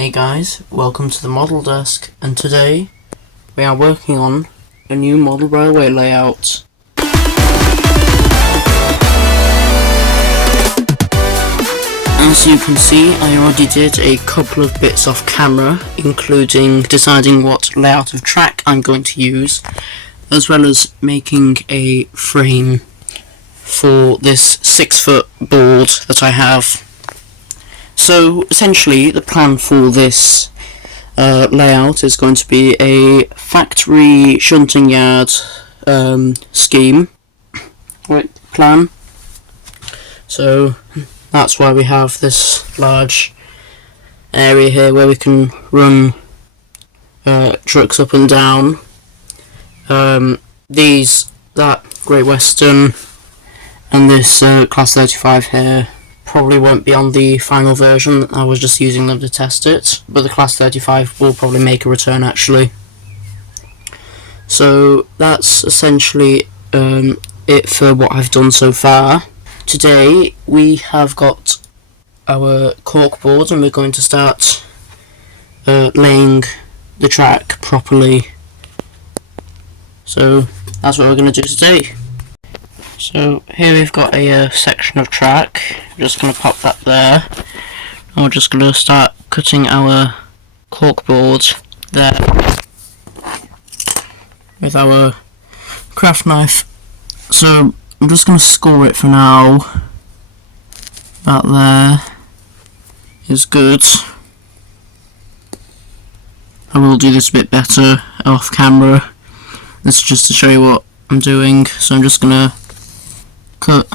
Hey guys, welcome to the model desk, and today we are working on a new model railway layout. As you can see, I already did a couple of bits off camera, including deciding what layout of track I'm going to use, as well as making a frame for this 6-foot board that I have. So essentially the plan for this layout is going to be a factory shunting yard scheme plan. So that's why we have this large area here where we can run trucks up and down. That Great Western and this Class 35 here probably won't be on the final version. I was just using them to test it, but the Class 35 will probably make a return actually. So that's essentially it for what I've done so far. Today we have got our corkboard and we're going to start laying the track properly. So that's what we're going to do today. So here we've got a section of track. I'm just going to pop that there, and we're just going to start cutting our corkboard there with our craft knife. So I'm just going to score it for now. That there is good. I will do this a bit better off camera. This is just to show you what I'm doing. So I'm just going to cut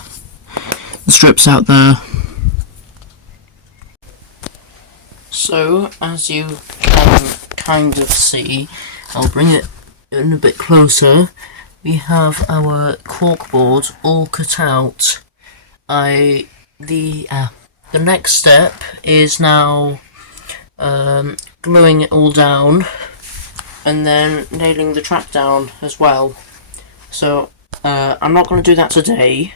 the strips out there. So as you can kind of see, I'll bring it in a bit closer. We have our corkboard all cut out. The next step is now gluing it all down and then nailing the track down as well. So I'm not going to do that today.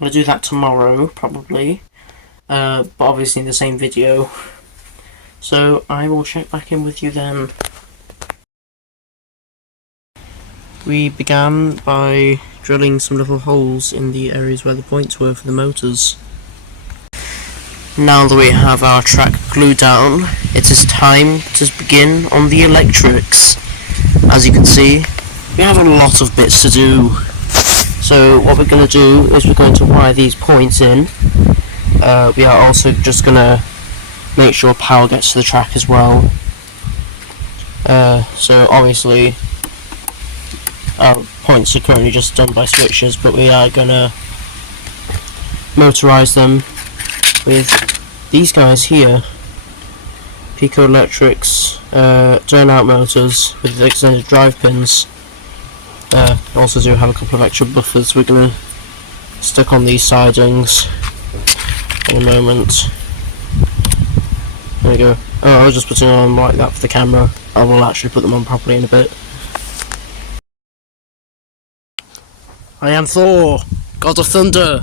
I'm going to do that tomorrow, probably. But obviously in the same video. So I will check back in with you then. We began by drilling some little holes in the areas where the points were for the motors. Now that we have our track glued down, it is time to begin on the electrics. As you can see, we have a lot of bits to do. So what we're going to do is we're going to wire these points in. We are also just going to make sure power gets to the track as well. So obviously our points are currently just done by switches, but we are going to motorise them with these guys here. Pico Electrics turnout motors with extended drive pins. Also do have a couple of extra buffers we're going to stick on these sidings in a moment. There we go. Oh, I was just putting them on like that for the camera. I will actually put them on properly in a bit. I am Thor, God of Thunder.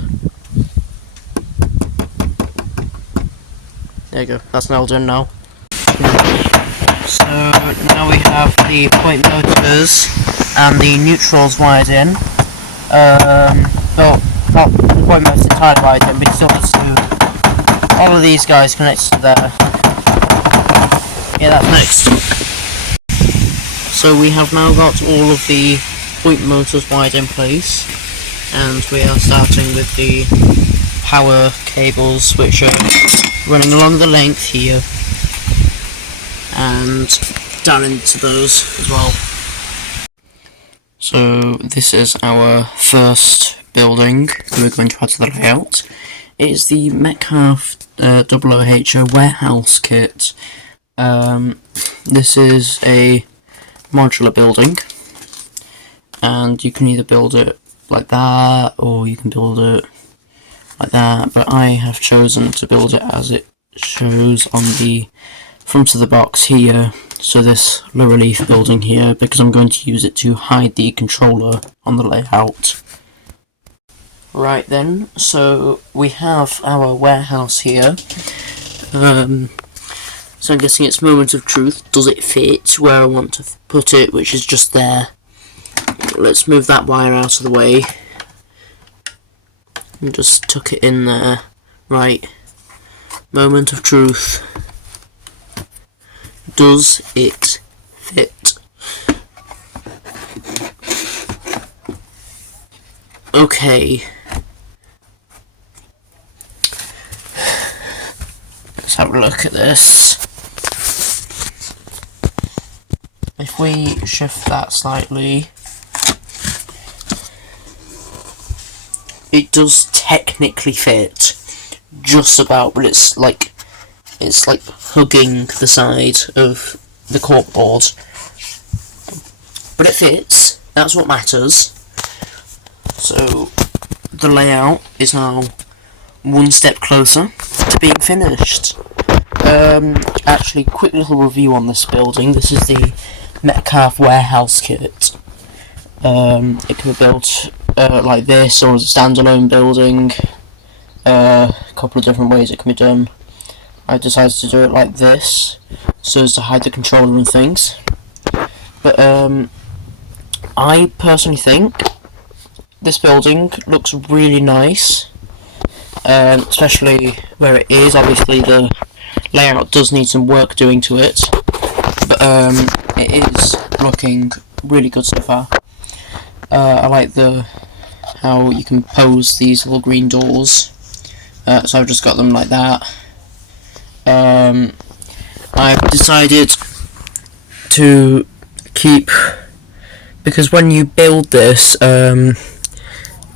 There you go, that's now done now. So now we have the point motors and the neutrals wired in. Well, not the point motors entirely wired in, but it still has to. All of these guys connected to there. Yeah, that's next. So we have now got all of the point motors wired in place, and we are starting with the power cables which are running along the length here and down into those as well. So this is our first building we're going to add to the layout. It is the Metcalf OOHO warehouse kit. This is a modular building, and you can either build it like that or you can build it like that, but I have chosen to build it as it shows on the front of the box here, so this low relief building here, because I'm going to use it to hide the controller on the layout. Right then, so we have our warehouse here. So I'm guessing it's moment of truth. Does it fit where I want to put it, which is just there? Let's move that wire out of the way. And just tuck it in there. Right. Moment of truth. Does it fit? Okay. Let's have a look at this. If we shift that slightly, it does technically fit, just about, but it's like hugging the side of the corkboard. But it fits. That's what matters. So the layout is now one step closer to being finished. Actually, quick little review on this building. This is the Metcalf warehouse kit. It can be built like this, or as a standalone building. A couple of different ways it can be done. I decided to do it like this, so as to hide the controller and things. But I personally think this building looks really nice, especially where it is. Obviously the layout does need some work doing to it, but it is looking really good so far. I like how you can pose these little green doors, so I've just got them like that. I've decided to keep, because when you build this,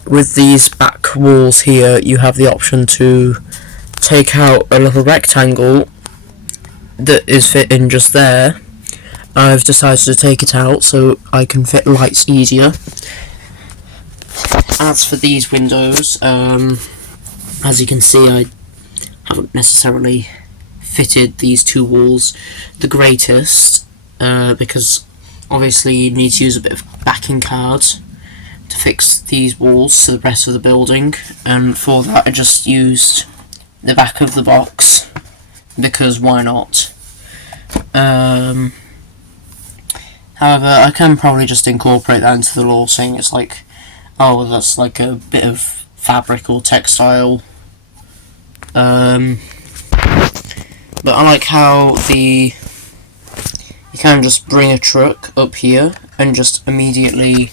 with these back walls here, you have the option to take out a little rectangle that is fitting just there. I've decided to take it out so I can fit lights easier. As for these windows, as you can see, I haven't necessarily fitted these two walls the greatest, because obviously you need to use a bit of backing cards to fix these walls to the rest of the building, and for that I just used the back of the box, because why not? However, I can probably just incorporate that into the law, saying it's like, oh, that's like a bit of fabric or textile. But I like how you can just bring a truck up here and just immediately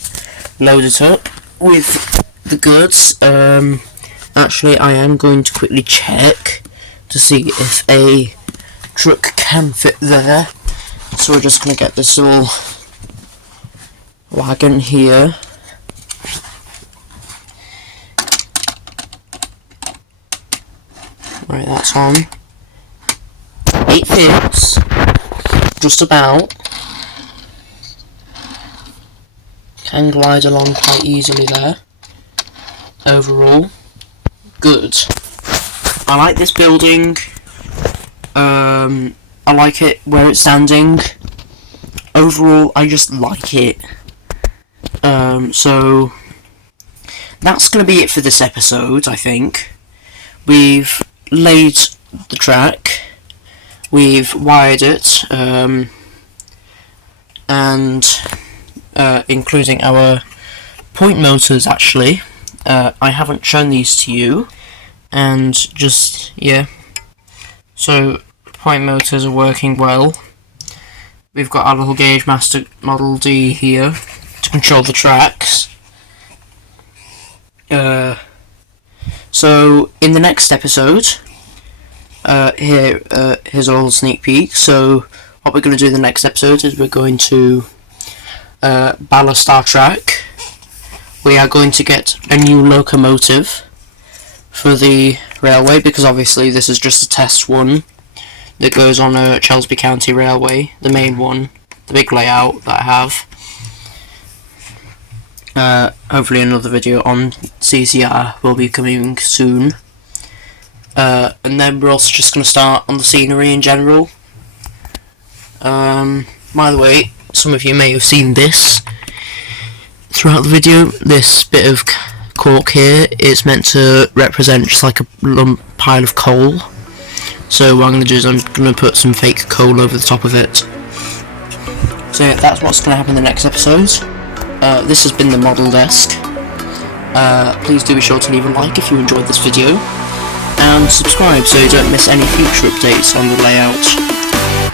load it up with the goods. Actually, I am going to quickly check to see if a truck can fit there. So we're just going to get this little wagon here. Right, that's on. It fits, just about. Can glide along quite easily there. Overall, good. I like this building. I like it where it's standing. Overall, I just like it. So that's going to be it for this episode, I think. We've laid the track, we've wired it, and including our point motors, actually. I haven't shown these to you, and just, yeah. So, point motors are working well. We've got our little Gauge Master Model D here to control the tracks. So, in the next episode, here's a little sneak peek. So, what we're going to do in the next episode is we're going to ballast our track. We are going to get a new locomotive for the railway, because obviously this is just a test one that goes on a Chelsea County Railway, the main one, the big layout that I have. Hopefully another video on CCR will be coming soon. And then we're also just going to start on the scenery in general. By the way, some of you may have seen this throughout the video. This bit of cork here is meant to represent just like a lump pile of coal. So what I'm going to do is I'm going to put some fake coal over the top of it. So yeah, that's what's going to happen in the next episodes. This has been the model desk. Please do be sure to leave a like if you enjoyed this video, and subscribe so you don't miss any future updates on the layout.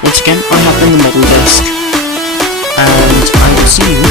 Once again, I have been the model desk, and I will see you